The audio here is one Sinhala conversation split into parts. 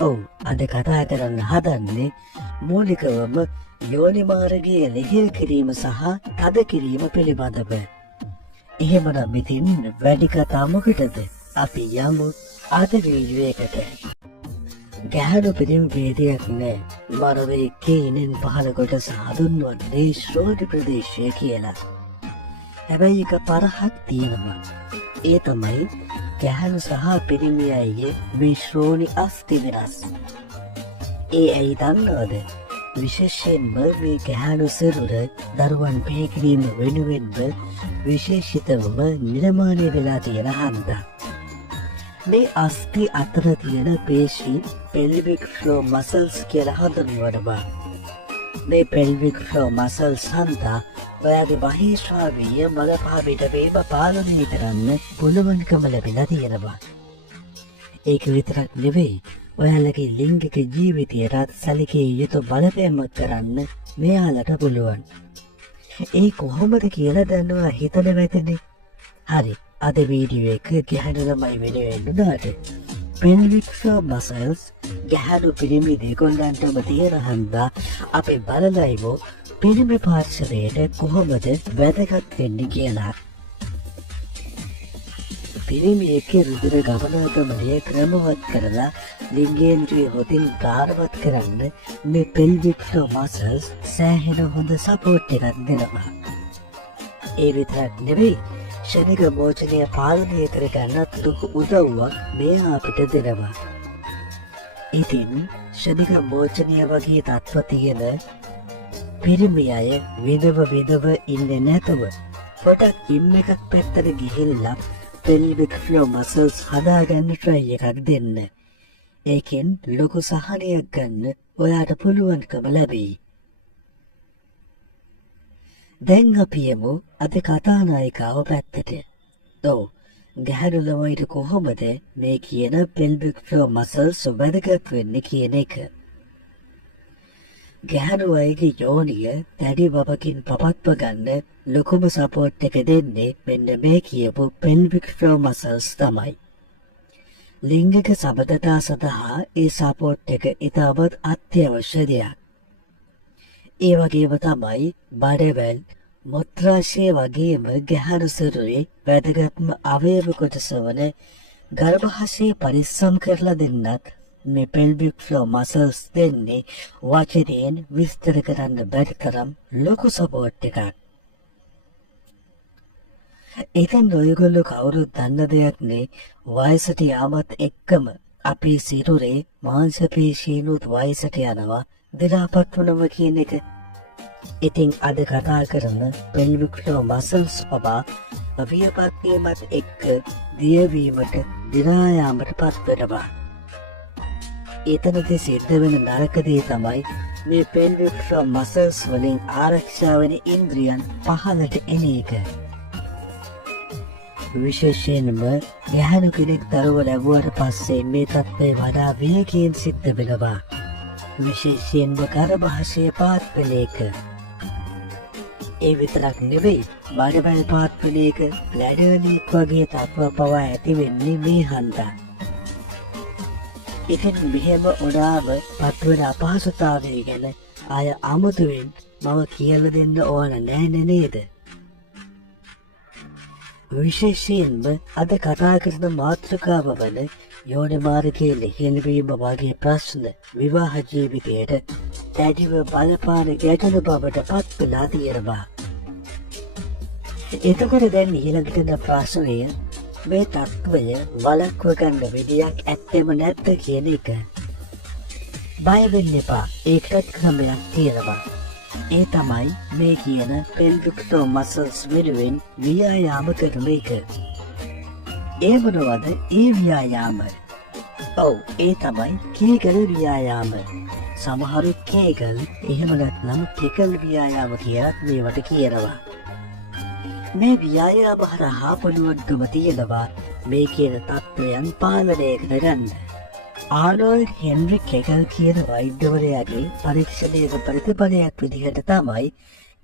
ඔව් අද කතා කරන්න හදන්නේ මූලිකවම යෝනි මාර්ගයේ ලිහිල් කිරීම සහ තද කිරීම පිළිබඳව. එහෙමනම් ඉතින් වැඩි කතා මොකටද? අපි යමු අද වීඩියෝ එකට. ගැහැණු පිළිම වේදයක් නෑ. මරවේ කේනෙන් පහළ කොටස හඳුන්වන්නේ ශ්‍රෝණි ප්‍රදේශය කියලා. හැබැයි එක පරහක් තියෙනවා. ඒ තමයි ගැහැණු සහ පිරිමි අයගේ මේ ශ්‍රෝණි අස්ති වෙනස්. ඒ ඇයි දන්නවද? විශේෂයෙන්ම මේ ගැහැණු සිරුර දරුවන් පිළිකිරීම වෙනුවෙන්ම විශේෂිතවම නිර්මාණය වෙලා තියෙන හන්දා. මේ අස්ති අතර තියෙන පේශී pelvic floor muscles කියලා හඳුන්වනවා. මේ pelvic floor muscles හන්දා ඔයාගේ බහිශ්‍රාවීය මළපහ පිටවීම පාලනය කරන්න පුළුවන්කම ලැබිලා තියෙනවා. ඒක විතරක් නෙවෙයි, ඔයාලගේ ලිංගික ජීවිතයටත් සැලකිය යුතු බලපෑමක් කරන්න මෙයාලට පුළුවන්. ඒ කොහොමද කියලා දන්නවා හිතලා වැටෙන්නේ. හරි, අද වීඩියෝ එක ගැහැණු ළමයි වෙනුවෙන් උනාට pelvic floor muscles ගැහැණු පිරිමි දෙකොල්ලන්ටම තියෙන හන්දා අපි බලලා ඉමු පිරිමි පාර්ශවයට කොහොමද වැදගත් වෙන්නේ කියලා. පිරිමියෙක්ගේ රුධිර ගමනාගමනය ක්‍රමවත් කරලා ලිංගේන්ද්‍රිය හොඳින් කාර්යවත් කරන්න මේ pelvic floor muscles සෑහෙන හොඳ සපෝට් එකක් දෙනවා. ඒ විතරක් නෙවෙයි, ශනික මෝචනය පාලනය කරගන්නත් ලොකු උදව්වක් මේ අපිට දෙනවා. ඉතින් ශනික මෝචනය වගේ තත්ත්ව තියෙන පිරිමි අය විදව ඉන්නේ නැතුව පොඩක් ඉම් එකක් පැත්තට ගිහිල්ලා pelvic floor muscles හදාගන්න try එකක් දෙන්න. ඒකෙන් ලොකු සහනයක් ගන්න ඔයාට පුළුවන්කම ලැබෙයි. දැන් අපි යමු අද කතානායිකාව පැත්තට. ඔව්, ගැහැණු ළමයිට කොහොමද මේ කියන pelvic floor muscles වැදගත් වෙන්නේ කියන එක. ගැහැණු අයගේ යෝනිය දැඩි බවකින් පපත්ව ගන්න ලොකුම සපෝට් එක දෙන්නේ මෙන්න මේ කියපු pelvic floor muscles තමයි. ලිංගික සබඳතා සඳහා ඒ සපෝට් එක ඉතාමත් අත්‍යවශ්‍ය දෙයක්. ඒ වගේම තමයි බඩවැල්, මුත්‍රාශය වගේම ගැහැණු සිරුරේ වැදගත්ම අවයව කොටස වන ගර්භාෂය පරිස්සම් කරලා දෙන්නත් මේ pelvic floor muscles දෙන්නේ වචනයෙන් විස්තර කරන්න බැරි තරම් ලොකු සපෝට් එකක්. ඉතින් ඔයගොල්ලෝ කවුරුත් දන්න දෙයක් නේ, වයසට යාමත් එක්කම අපේ සිරුරේ මාංශ පේශීනුත් වයසට යනවා, දිරාපත් වුණම කියන එක. ඉතින් අද කතා කරන pelvic floor muscles පවා වියපත් වීමත් එක්ක දියවීමට, දිරා යාමට පත් වෙනවා. එතනදී සිද්ධ වෙන නරක දේ තමයි මේ pelvic floor muscles වලින් ආරක්ෂා වෙන ඉන්ද්‍රියන් පහළට එන එක. විශේෂයෙන්ම ගැහැණු කෙනෙක් දරුව ලැබුවට පස්සේ මේ තත්ත්වය වඩා වේගයෙන් සිද්ධ වෙනවා. විශේෂයෙන්ම ගර්භාෂය පාත් වෙන එක. ඒ විතරක් නෙවෙයි, බඩවැල් පාත් වෙන එක, බ්ලැඩර් ලීක් වගේ තත්ත්ව පවා ඇති වෙන්නේ මේ හන්දා. ඉතින් මෙහෙම උනාම පත්වන අපහසුතාවය ගැන අය අමුතුවෙන් මම කියලා දෙන්න ඕන නෑ නේද? විශේෂයෙන්ම අද කතා කරන මාතෘකාව වන යෝනි මාර්ගයේ ලිහිල්වීම වගේ ප්‍රශ්න විවාහ ජීවිතයට දැඩිව බලපාන ගැටලු බවට පත් වෙලා තියෙනවා. එතකොට දැන් ඊළඟට එන ප්‍රශ්නය මේ තත්ත්වය වළක්ව ගන්න විදියක් ඇත්තෙම නැද්ද කියන එක. බය වෙන්න එපා, ඒකට ක්‍රමයක් තියෙනවා. ඒ තමයි මේ කියන pelvic floor muscles වෙනුවෙන් ව්‍යායාම කරන එක. ඒ මොනවද ඒ ව්‍යායාම? ඔව්, ඒ තමයි කේගල් ව්‍යායාම. සමහරු කේගල් එහෙම නැත්නම් කෙකල් ව්‍යායාම කියලත් මේවට කියනවා. මේ ව්‍යායාම හරහා පුළුවන්කම තියෙනවා මේ කියන තත්ත්වයන් පාලනය කරගන්න. ආනෝල්ඩ් හෙන්රි කෙකල් කියන වෛද්‍යවරයාගේ පරීක්ෂණයක ප්‍රතිඵලයක් විදිහට තමයි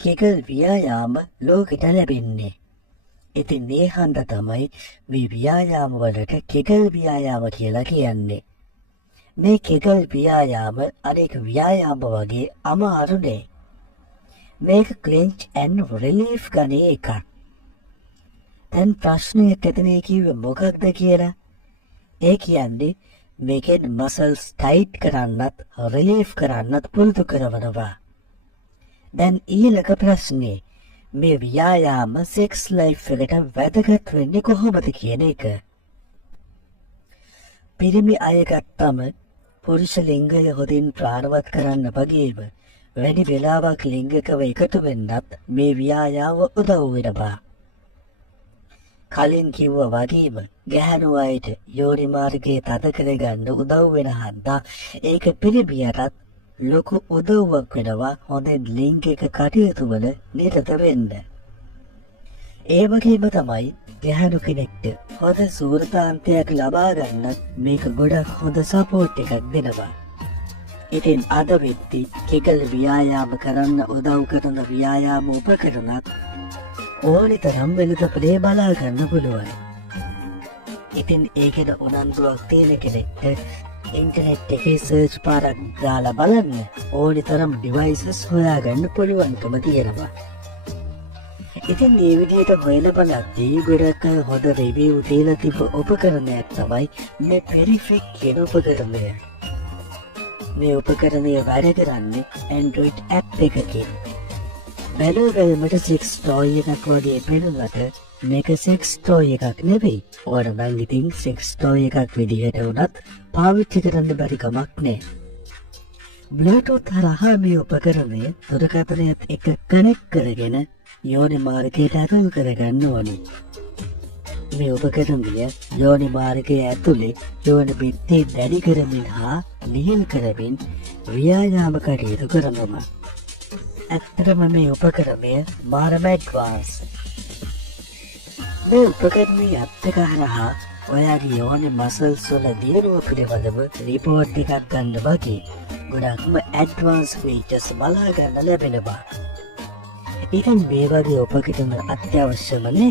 කෙකල් ව්‍යායාම ලෝකෙට ලැබෙන්නේ. ඉතින් මේ හන්ද තමයි මේ ව්‍යායාම වලට කෙකල් ව්‍යායාම කියලා කියන්නේ. මේ කෙගල් ව්‍යායාම අනෙක් ව්‍යායාම වගේ අමාරුනේ. මේක ක්ලෙන්ච් ඇන් රිලීෆ් ගනේ එකක්. දැන් ප්‍රශ්නයක් එතනේ කිව්වේ මොකක්ද කියලා? ඒ කියන්නේ මේකෙන් මසල්ස් ටයිට් කරන්නත් රිලීෆ් කරන්නත් පුරුදු කරවනවා. දැන් ඊළඟ ප්‍රශ්නේ මේ ව්‍යායාම සෙක්ස් ලයිෆ් එකට වැදගත් වෙන්නේ කොහොමද කියන එක. පිරිමි අය ගත්තම පුරුෂ ලිංගය හොඳින් ප්‍රාණවත් කරන්න වගේම වැඩි වෙලාවක් ලිංගිකව එකතු වෙන්නත් මේ ව්‍යායාම උදව් වෙනවා. කලින් කිව්වා වගේම ගැහැණු අයට යෝනි මාර්ගයේ තද කරගන්න උදව් වෙන හන්දා ඒක පිරිමියටත් ලොකු උදව්වක් වෙනවා හොඳින් ලිංගික කටයුතු වල නිරත වෙන්න. ඒ වගේම තමයි ගැහැණු කෙනෙක්ට හොඳ සූරතාන්තයක් ලබා ගන්නත් මේක ගොඩක් හොඳ සපෝට් එකක් දෙනවා. ඉතින් අද වෙද්දි කෙගල් ව්‍යායාම කරන්න උදව් කරන ව්‍යායාම උපකරණත් ඕනි තරම් වෙළඳපොලේ බලා ගන්න පුළුවන්. ඉතින් ඒකෙන උනන්දුවක් තියෙන කෙනෙක්ට ඉන්ටර්නෙට් එකේ සර්ච් පාරක් දාලා බලන්න ඕනි තරම් ඩිවයිසස් හොයාගන්න පුළුවන්කම තියෙනවා. ඉතින් මේ විදිහට හොයලා බලද්දී ගොඩක් අය හොඳ රිවිව් දීලා තිබ්බ උපකරණයක් තමයි මේ පෙරිෆෙක් කියන උපකරණය. මේ උපකරණය වැඩ කරන්නේ Android app එකකින්. බැලුවමට සෙක්ස් ටෝයි එකක් වගේ පෙනුනට මේක සෙක්ස් ටෝයි එකක් නෙවෙයි. ඕනනම් ඉතින් සෙක්ස් ටෝයි එකක් විදිහට වුණත් පාවිච්චි කරන්න බැරි කමක් නෑ. බ්ලූටූත් හරහා මේ උපකරණය දුරකථනයත් එක්ක කනෙක්ට් කරගෙන යෝනි මාර්ගයට ඇතුල් කරගන්න ඕනි. මේ උපකරණය යෝනි මාර්ගය ඇතුලේ යෝනි බිත්ති දැඩි කරමින් හා ලිහිල් කරමින් ව්‍යායාම කටයුතු කරනවා. ඇත්තටම මේ උපකරණය මාරම ඇඩ්වාන්ස්. මේ උපකරණයේ අත්දැක හරහා ඔයාගේ යෝනි මසල්ස් වල දියුණුව පිළිබඳව රිපෝට් එකක් ගන්න වගේ ගොඩක්ම ඇඩ්වාන්ස් ෆීචර්ස් බලා ගන්න ලැබෙනවා. ඉතින් මේ වගේ උපකරණ අත්‍යවශ්‍යමනේ.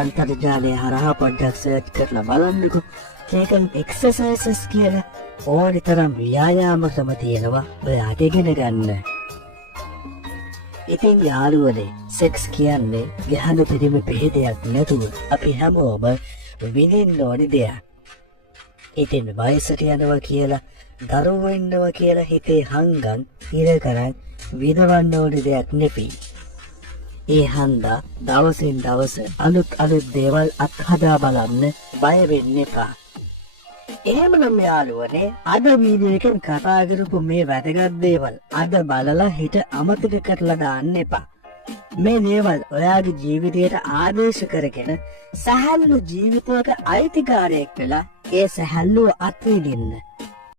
අන්තර්ජාලය හරහා පොඩ්ඩක් සර්ච් කරලා බලන්නකෝ. ඒකෙන් එක්සර්සයිසස් කියලා ඕනි තරම් ව්‍යායාම ක්‍රම තියෙනවා ඔයාට ඉගෙන ගන්න. ඉතින් යාළුවනේ සෙක්ස් කියන්නේ ගැහැණු පිරිමි බෙහෙදයක් නැතුව අපි හැමෝම විඳින්න ඕනි දෙයක්. ඉතින් වයසට යනවා කියලා දරුවෝ ඉන්නවා කියලා හිතේ හංගන් ඉර කරන් විඳවන්න ඕනි දෙයක් නෙපි. ඒ හන්දා දවසින් දවස අලුත් දේවල් අත්හදා බලන්න බය වෙන්න එපා. එහෙමනම් යාළුවනේ අද වීඩියෝ එකෙන් කතා කරපු මේ වැදගත් දේවල් අද බලලා හිත අමතක කරලා දාන්න එපා. මේ දේවල් ඔයාගේ ජීවිතයට ආදේශ කරගෙන සැහැල්ලු ජීවිතයක අයිතිකාරයෙක් වෙලා ඒ සැහැල්ලුව අත්විඳින්න.